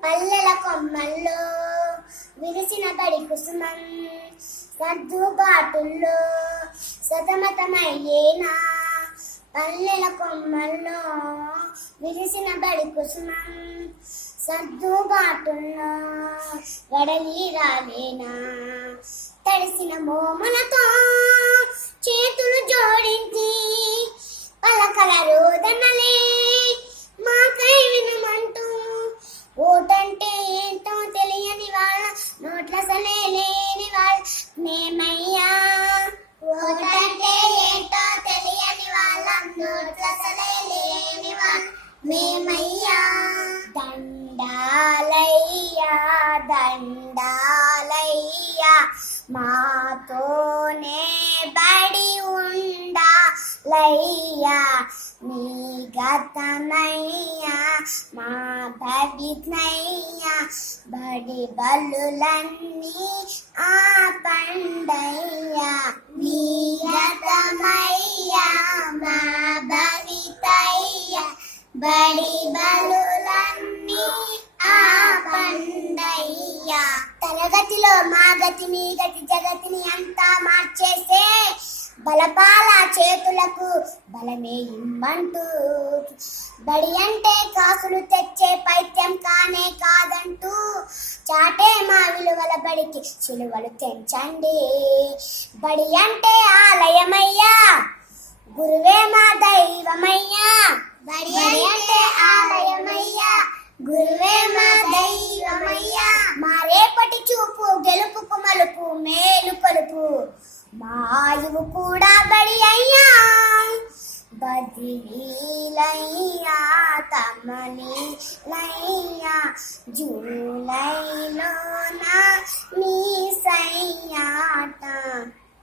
పల్లెల కొమ్మల్లో విరిసిన బడి కుసుమం సర్దుబాటుల్లో సతమతమయ్యేనా. పల్లెల కొమ్మల్లో విరిసిన బడి కుసుమం సర్దుబాటుల్లో వడలి రాలేనా. తడిసిన మోములతో చేతులు జోడించి పలకల రోదనలే మాకై వినమంటూ ఓటంటే ఏంటో తెలియని వాళ్ళ నోట్లసలే లేని వాళ్ళ మేమయ్యా. ఓటంటే ఏంటో తెలియని వాళ్ళ నోట్లసలే లేని వాళ్ళ మేమయ్యా. దండాలయ్యా దండాలయ్యా మాతోనే బడి ఉండాలయ్యా. నీ గతమయ్యా మా భవితయ్యా. బడి బలులన్నీ ఆ పండయ్యా. నీ గతమయ్యా మా భవితయ్యా. బడి బలులన్నీ ఆ పండయ్యా. తరగతిలో మా గతి మీ గతి జగతిని అంతా మార్చేసే బలపాల చేతులకు బలమే ఇమ్మంటూ బడి అంటే కాసులు తెచ్చే పైత్యం కానే కాదంటూ చాటే మా విలువల బడికి చిలువలు తెంచండి. బడి అంటే ఆలయమయ్యా గురువే మా దైవమయ్యా. బడి అంటే ఆలయమయ్యా గురువే మా దైవమయ్యా. మా రేపటి చూపు గెలుపుకు మలుపు మేలు పలుపు మా ఆయువు కూడా బడి అయ్యా. బదిలీలయ్యా తమని లయ్యా జూలైలో